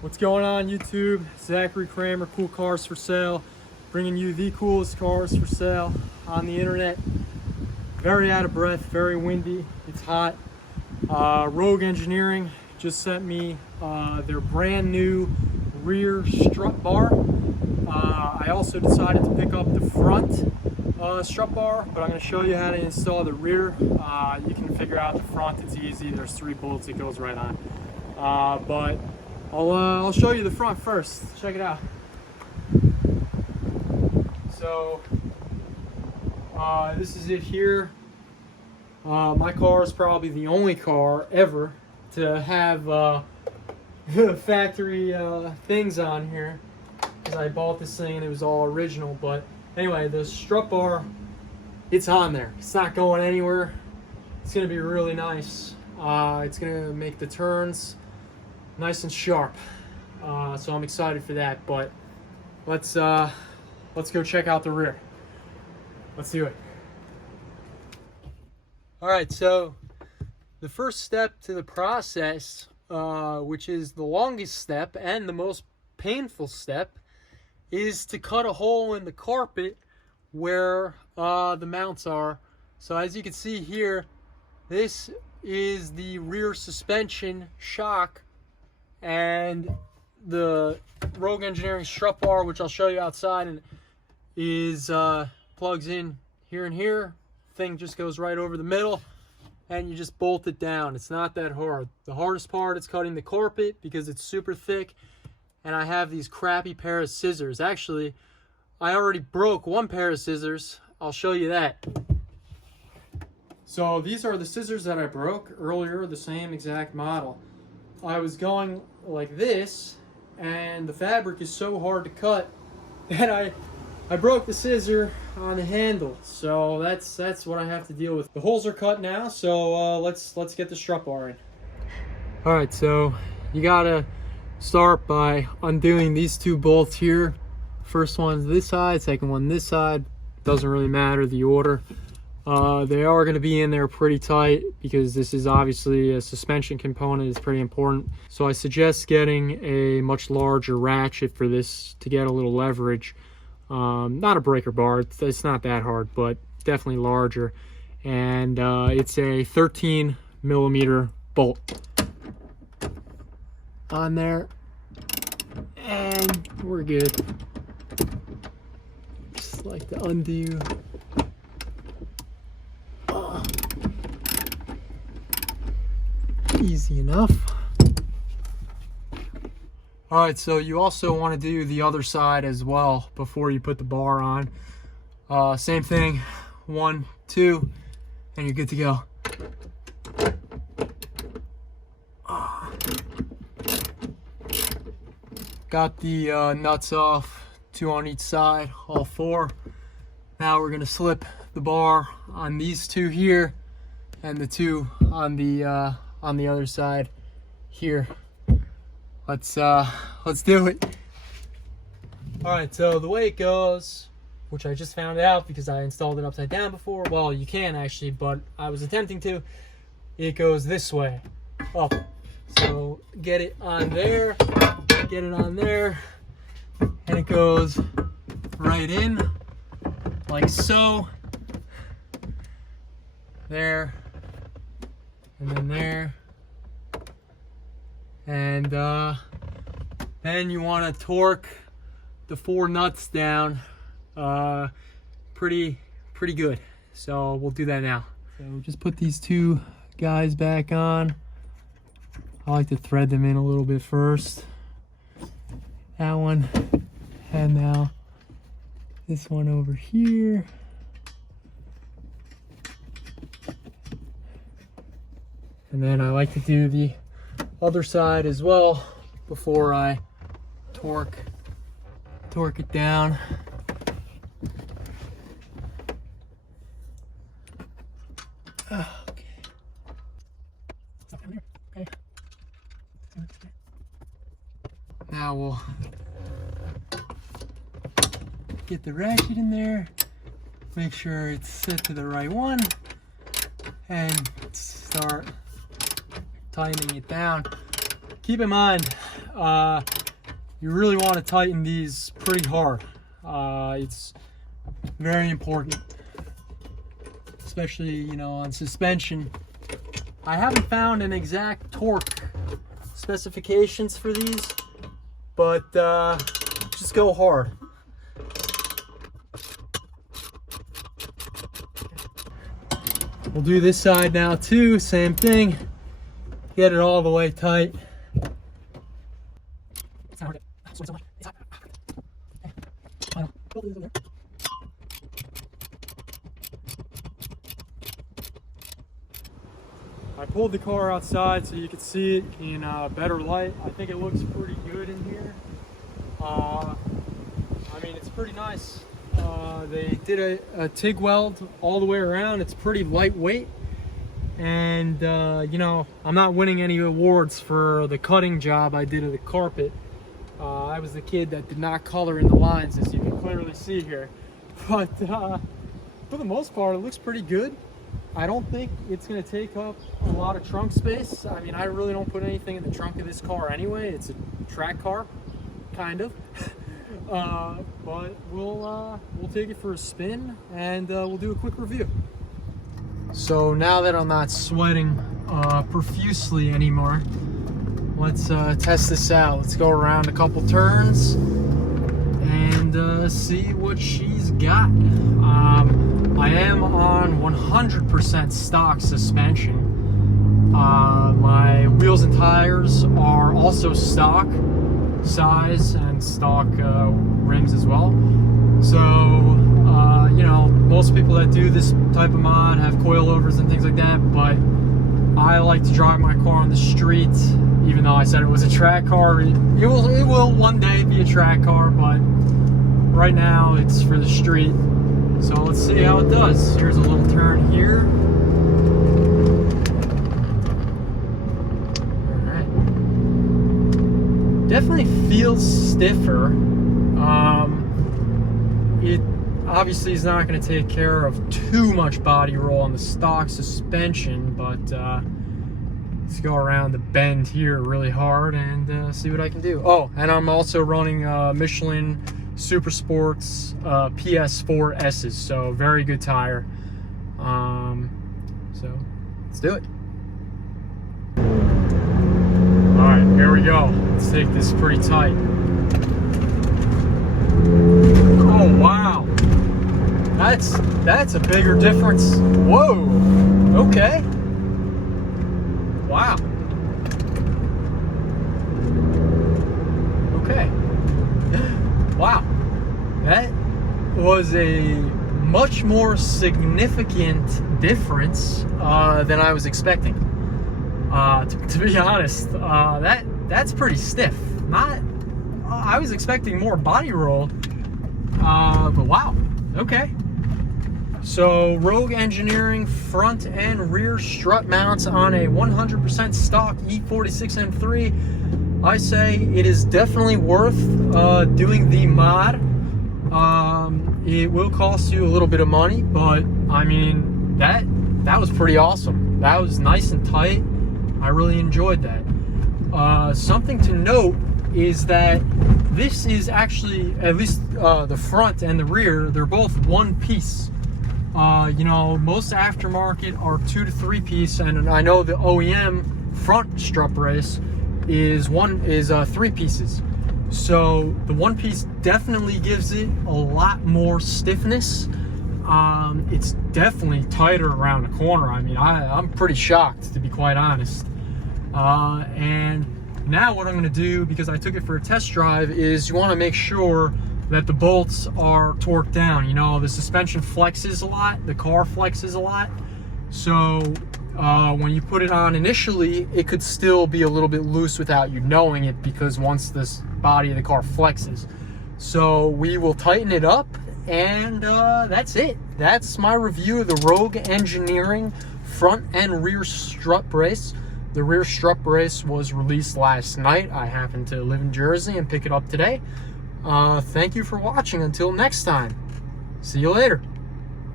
What's going on YouTube? Zachary Kramer, Cool Cars for Sale, bringing you the coolest cars for sale on the internet. Very out of breath, very windy, it's hot. Rogue Engineering just sent me their brand new rear strut bar. I also decided to pick up the front strut bar, but I'm going to show you how to install the rear. You can figure out the front, it's easy. There's 3 bolts, it goes right on. But I'll show you the front first. Check it out. So this is it here. My car is probably the only car ever to have factory things on here, because I bought this thing and it was all original. But anyway, the strut bar, it's on there. It's not going anywhere. It's gonna be really nice. It's gonna make the turns nice and sharp. So I'm excited for that. But let's go check out the rear. Let's do it. All right, so the first step to the process, which is the longest step and the most painful step, is to cut a hole in the carpet where the mounts are. So as you can see here, this is the rear suspension shock, and the Rogue Engineering strut bar, which I'll show you outside, and is plugs in here and here. Thing just goes right over the middle, and you just bolt it down. It's not that hard. The hardest part is cutting the carpet because it's super thick, and I have these crappy pair of scissors. Actually, I already broke one pair of scissors. I'll show you that. So these are the scissors that I broke earlier, the same exact model. I was going like this, and the fabric is so hard to cut that I broke the scissor on the handle. So that's what I have to deal with. The holes are cut now, so let's get the strut bar in. All right, so you gotta start by undoing these 2 bolts here. First one's this side, second one this side. Doesn't really matter the order. They are going to be in there pretty tight because this is obviously a suspension component. It's pretty important. So I suggest getting a much larger ratchet for this to get a little leverage. Not a breaker bar, it's not that hard, but definitely larger. And it's a 13mm bolt on there, and we're good. Just like to undo. Easy enough. All right, so you also want to do the other side as well before you put the bar on. Same thing, 1, 2, and you're good to go. Got the nuts off, 2 on each side, all 4. Now we're gonna slip the bar on these 2 here, and the 2 on the other side here. Let's do it. All right, so the way it goes, which I just found out because I installed it upside down before. Well, you can actually, but I was attempting to. It goes this way, up. So get it on there, get it on there, and it goes right in, like so. There, and then there. And then you want to torque the 4 nuts down pretty good. So we'll do that now. So just put these 2 guys back on. I like to thread them in a little bit first. That one, and now this one over here. And then I like to do the other side as well before I torque it down. Okay. Now we'll get the ratchet in there, make sure it's set to the right one, and start tightening it down. Keep in mind, you really want to tighten these pretty hard. It's very important, especially, you know, on suspension. I haven't found an exact torque specifications for these, but just go hard. We'll do this side now too, same thing. Get it all the way tight. It's not working. It's so much. It's hot. I pulled the car outside so you could see it in better light. I think it looks pretty good in here. I mean, it's pretty nice. They did a TIG weld all the way around. It's pretty lightweight. And, you know, I'm not winning any awards for the cutting job I did of the carpet. I was the kid that did not color in the lines, as you can clearly see here. But for the most part, it looks pretty good. I don't think it's going to take up a lot of trunk space. I mean, I really don't put anything in the trunk of this car anyway. It's a track car, kind of. But we'll take it for a spin, and we'll do a quick review. So now that I'm not sweating profusely anymore, let's test this out. Let's go around a couple turns and see what she's got. I am on 100% stock suspension. My wheels and tires are also stock size and stock rims as well. So, you know, most people that do this type of mod have coilovers and things like that, but I like to drive my car on the street, even though I said it was a track car. It will one day be a track car, but right now it's for the street. So let's see how it does. Here's a little turn here. Alright. Definitely feels stiffer. It obviously is not going to take care of too much body roll on the stock suspension, but let's go around the bend here really hard and see what I can do. Oh, and I'm also running Michelin Super Sports PS4 S's, so very good tire. So let's do it. All right, here we go. Let's take this pretty tight. Oh wow, that's a bigger difference. Whoa. Okay. Wow. Okay. Wow. That was a much more significant difference than I was expecting. To be honest, that's pretty stiff. I was expecting more body roll, but wow. Okay. So Rogue Engineering front and rear strut mounts on a 100% stock E46 M3. I say it is definitely worth doing the mod. It will cost you a little bit of money, but I mean that was pretty awesome. That was nice and tight. I really enjoyed that. Something to note is that this is actually, at least the front and the rear, they're both one piece. You know, most aftermarket are 2 to 3 piece, and I know the OEM front strut brace is 3 pieces. So the one piece definitely gives it a lot more stiffness. It's definitely tighter around the corner. I mean, I'm pretty shocked, to be quite honest. And now what I'm going to do, because I took it for a test drive, is you want to make sure that the bolts are torqued down. You know, the suspension flexes a lot, the car flexes a lot. So when you put it on initially, it could still be a little bit loose without you knowing it, because once this body of the car flexes. So we will tighten it up, and that's it. That's my review of the Rogue Engineering front and rear strut brace. The rear strut brace was released last night. I happen to live in Jersey and pick it up today. Thank you for watching. Until next time, see you later.